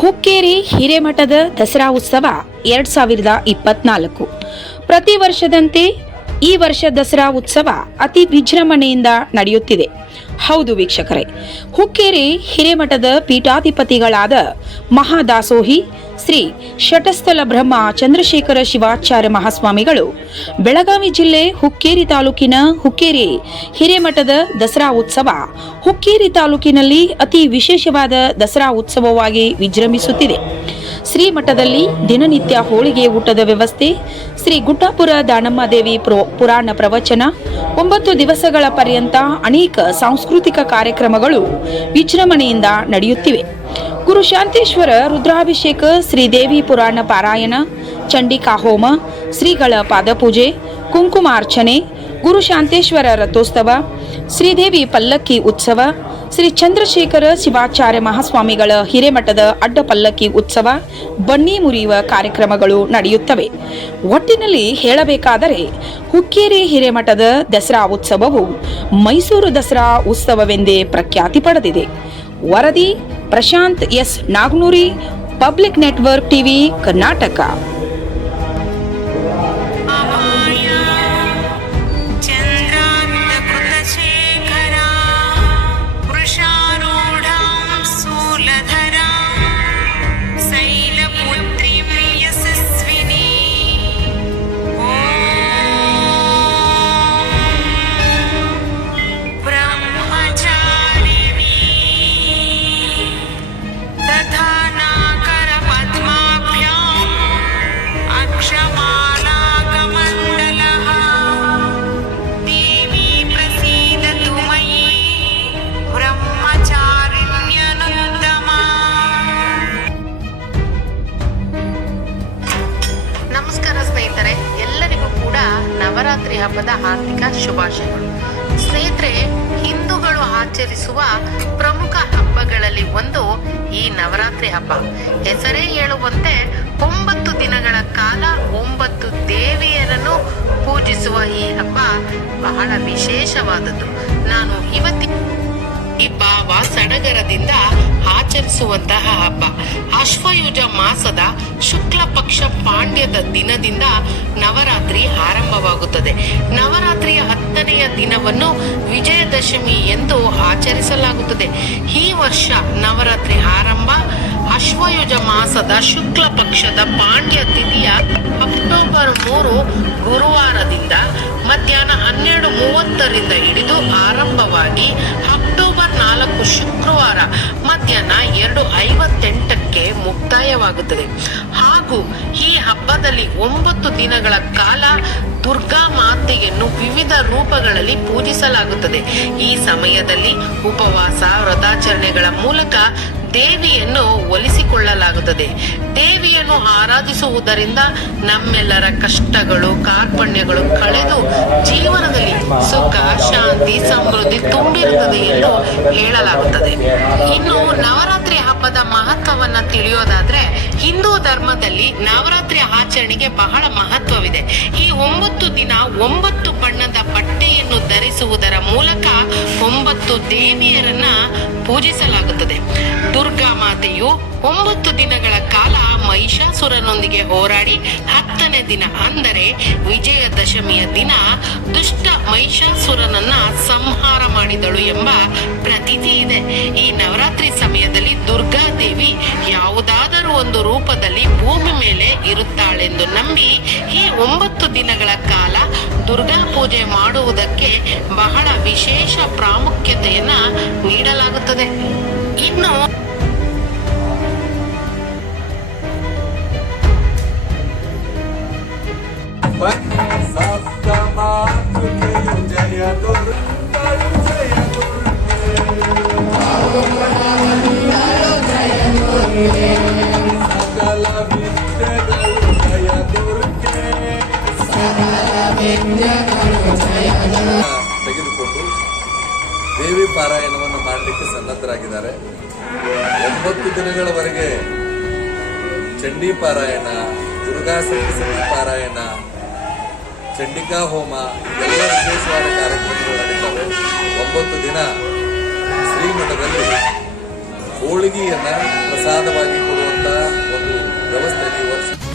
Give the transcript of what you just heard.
Hukkeri ಹಿರೇಮಠದ ದಸರಾ ಉತ್ಸವ ಎರಡ್ ಸಾವಿರದ ಇಪ್ಪತ್ನಾಲ್ಕು. ಪ್ರತಿ ವರ್ಷದಂತೆ ಈ ವರ್ಷ ದಸರಾ ಉತ್ಸವ ಅತಿ ವಿಜೃಂಭಣೆಯಿಂದ ನಡೆಯುತ್ತಿದೆ. ಹೌದು ವೀಕ್ಷಕರೇ. ಹುಕ್ಕೇರಿ ಹಿರೇಮಠದ ಪೀಠಾಧಿಪತಿಗಳಾದ ಮಹಾದಾಸೋಹಿ, ಶ್ರೀ ಷಟಸ್ಥಲ ಬ್ರಹ್ಮ ಚಂದ್ರಶೇಖರ ಶಿವಾಚಾರ್ಯ ಮಹಾಸ್ವಾಮಿಗಳು, ಬೆಳಗಾವಿ ಜಿಲ್ಲೆ ಹುಕ್ಕೇರಿ ತಾಲೂಕಿನ ಹುಕ್ಕೇರಿ ಹಿರೇಮಠದ ದಸರಾ ಉತ್ಸವ, ಹುಕ್ಕೇರಿ ತಾಲೂಕಿನಲ್ಲಿ ಅತಿ ವಿಶೇಷವಾದ ದಸರಾ ಉತ್ಸವವಾಗಿ ವಿಜೃಂಭಿಸುತ್ತಿದೆ. ಶ್ರೀಮಠದಲ್ಲಿ ದಿನನಿತ್ಯ ಹೋಳಿಗೆ ಊಟದ ವ್ಯವಸ್ಥೆ, ಶ್ರೀ ಗುಡ್ಡಾಪುರ ದಾನಮ್ಮ ದೇವಿ ಪ್ರೋ- ಪುರಾಣ ಪ್ರವಚನ, ಒಂಬತ್ತು ದಿವಸಗಳ ಪರ್ಯಂತ ಅನೇಕ ಸಾಂಸ್ಕೃತಿಕ ಕಾರ್ಯಕ್ರಮಗಳು ವಿಜೃಂಭಣೆಯಿಂದ ನಡೆಯುತ್ತಿವೆ. ಗುರು ಶಾಂತೇಶ್ವರ ರುದ್ರಾಭಿಷೇಕ ಶ್ರೀದೇವಿ ಪುರಾಣ ಪಾರಾಯಣ ಚಂಡಿಕಾ ಹೋಮ ಶ್ರೀಗಳ ಪಾದಪೂಜೆ, ಕುಂಕುಮಾರ್ಚನೆ ಗುರು ಶಾಂತೇಶ್ವರ ರಥೋತ್ಸವ, ಶ್ರೀದೇವಿ ಪಲ್ಲಕ್ಕಿ ಉತ್ಸವ, ಶ್ರೀ ಚಂದ್ರಶೇಖರ ಶಿವಾಚಾರ್ಯ ಮಹಾಸ್ವಾಮಿಗಳ ಹಿರೇಮಠದ ಅಡ್ಡ ಪಲ್ಲಕ್ಕಿ ಉತ್ಸವ, ಬನ್ನಿ ಮುರಿಯುವ ಕಾರ್ಯಕ್ರಮಗಳು ನಡೆಯುತ್ತವೆ. ಒಟ್ಟಿನಲ್ಲಿ ಹೇಳಬೇಕಾದರೆ, ಹುಕ್ಕೇರಿ ಹಿರೇಮಠದ ದಸರಾ ಉತ್ಸವವು ಮೈಸೂರು ದಸರಾ ಉತ್ಸವವೆಂದೇ ಪ್ರಖ್ಯಾತಿ ಪಡೆದಿದೆ. ವರದಿ, Prashant S Nagnuri, public network TV Karnataka. Navaratri ಹಬ್ಬದ ಹಾರ್ದಿಕ ಶುಭಾಶಯಗಳು. ಸ್ನೇಹಿತರೆ, ಹಿಂದೂಗಳು ಆಚರಿಸುವ ಪ್ರಮುಖ ಹಬ್ಬಗಳಲ್ಲಿ ಒಂದು ಈ ನವರಾತ್ರಿ ಹಬ್ಬ. ಹೆಸರೇ ಹೇಳುವಂತೆ ಒಂಬತ್ತು ದಿನಗಳ ಕಾಲ ಒಂಬತ್ತು ದೇವಿಯರನ್ನು ಪೂಜಿಸುವ ಈ ಹಬ್ಬ ಬಹಳ ವಿಶೇಷವಾದದ್ದು. ನಾನು ಇವತ್ತಿ ಈ ಭಾವ ಸಡಗರದಿಂದ ಆಚರಿಸುವಂತಹ ಹಬ್ಬ. ಅಶ್ವಯುಜ ಮಾಸದ ಶುಕ್ಲ ಪಕ್ಷ ಪಾಂಡ್ಯದ ದಿನದಿಂದ ನವರಾತ್ರಿ ಆರಂಭವಾಗುತ್ತದೆ. ನವರಾತ್ರಿಯ ಹತ್ತನೆಯ ದಿನವನ್ನು ವಿಜಯದಶಮಿ ಎಂದು ಆಚರಿಸಲಾಗುತ್ತದೆ. ಈ ವರ್ಷ ನವರಾತ್ರಿ ಆರಂಭ ಅಶ್ವಯುಜ ಮಾಸದ ಶುಕ್ಲ ಪಕ್ಷದ ಪಾಂಡ್ಯ ತಿಥಿಯ ಅಕ್ಟೋಬರ್ ಮೂರು ಗುರುವಾರದಿಂದ ಮಧ್ಯಾಹ್ನ ಹನ್ನೆರಡು ಮೂವತ್ತರಿಂದ ಹಿಡಿದು ಆರಂಭವಾಗಿ ನಾಲ್ಕು ಶುಕ್ರವಾರ ಮಧ್ಯಾಹ್ನ ಎರಡು ಐವತ್ತೆಂಟಕ್ಕೆ ಮುಕ್ತಾಯವಾಗುತ್ತದೆ. ಹಾಗೂ ಈ ಹಬ್ಬದಲ್ಲಿ ಒಂಬತ್ತು ದಿನಗಳ ಕಾಲ ದುರ್ಗಾ ಮಾತೆಯನ್ನು ವಿವಿಧ ರೂಪಗಳಲ್ಲಿ ಪೂಜಿಸಲಾಗುತ್ತದೆ. ಈ ಸಮಯದಲ್ಲಿ ಉಪವಾಸ, ವ್ರತಾಚರಣೆಗಳ ಮೂಲಕ ದೇವಿಯನ್ನು ಒಲಿಸಿಕೊಳ್ಳಲಾಗುತ್ತದೆ. ದೇವಿಯನ್ನು ಆರಾಧಿಸುವುದರಿಂದ ನಮ್ಮೆಲ್ಲರ ಕಷ್ಟಗಳು, ಕಾರ್ಪಣ್ಯಗಳು ಕಳೆದು ಜೀವನದಲ್ಲಿ ಸುಖ ಶಾಂತಿ ಸಮೃದ್ಧಿ ತುಂಬಿರುತ್ತದೆ ಎಂದು ಹೇಳಲಾಗುತ್ತದೆ. ಇನ್ನು ನವರಾತ್ರಿ ಹಬ್ಬದ ಮಹತ್ವವನ್ನ ತಿಳಿಯೋದಾದ್ರೆ ಹಿಂದೂ ಧರ್ಮದಲ್ಲಿ ನವರಾತ್ರಿ ಆಚರಣೆಗೆ ಬಹಳ ಮಹತ್ವವಿದೆ. ಈ ಒಂಬತ್ತು ದಿನ ಒಂಬತ್ತು ಬಣ್ಣದ ಬಟ್ಟೆಯನ್ನು ಧರಿಸುವುದರ ಮೂಲಕ ಒಂಬತ್ತು ದೇವಿಯರನ್ನ ಪೂಜಿಸಲಾಗುತ್ತದೆ. ದುರ್ಗಾ ಮಾತೆಯು ಒಂಬತ್ತು ದಿನಗಳ ಕಾಲ ಮಹಿಷಾಸುರನೊಂದಿಗೆ ಹೋರಾಡಿ ಹತ್ತನೇ ದಿನ, ಅಂದರೆ ವಿಜಯದಶಮಿಯ ದಿನ, ದುಷ್ಟ ಮಹಿಷಾಸುರನನ್ನ ಸಂಹಾರ ಮಾಡಿದಳು ಎಂಬ ಪ್ರತೀತಿ ಇದೆ. ಈ ನವರಾತ್ರಿ ಸಮಯದಲ್ಲಿ ದುರ್ಗಾದೇವಿ ಯಾವುದಾದರೂ ಒಂದು ರೂಪದಲ್ಲಿ ಭೂಮಿ ಮೇಲೆ ಇರುತ್ತಾಳೆಂದು ನಂಬಿ ಈ ಒಂಬತ್ತು ದಿನಗಳ ಕಾಲ ದುರ್ಗಾ ಪೂಜೆ ಮಾಡುವುದಕ್ಕೆ ಬಹಳ ವಿಶೇಷ ಪ್ರಾಮುಖ್ಯತೆಯನ್ನ ನೀಡಲಾಗುತ್ತದೆ. ಇನ್ನು ಸಕಲ ತೆಗೆದುಕೊಂಡು ದೇವಿ ಪಾರಾಯಣವನ್ನು ಮಾಡಲಿಕ್ಕೆ ಸನ್ನದ್ಧರಾಗಿದ್ದಾರೆ. ಒಂಬತ್ತು ದಿನಗಳವರೆಗೆ ಚಂಡಿ ಪಾರಾಯಣ, ದುರ್ಗಾ ಸಪ್ತಸತಿ ಪಾರಾಯಣ, ಚಂಡಿಕಾ ಹೋಮ ಎಲ್ಲ ವಿಶೇಷವಾದ ಕಾರ್ಯಕ್ರಮಗಳು ನಡೀತವೆ. ಒಂಬತ್ತು ದಿನ ಶ್ರೀಮಠದಲ್ಲಿ ಹೋಳಿಗೆಯನ್ನ ಪ್ರಸಾದವಾಗಿ ಕೊಡುವಂತಹ ಒಂದು ವ್ಯವಸ್ಥೆ ಈ ವರ್ಷ.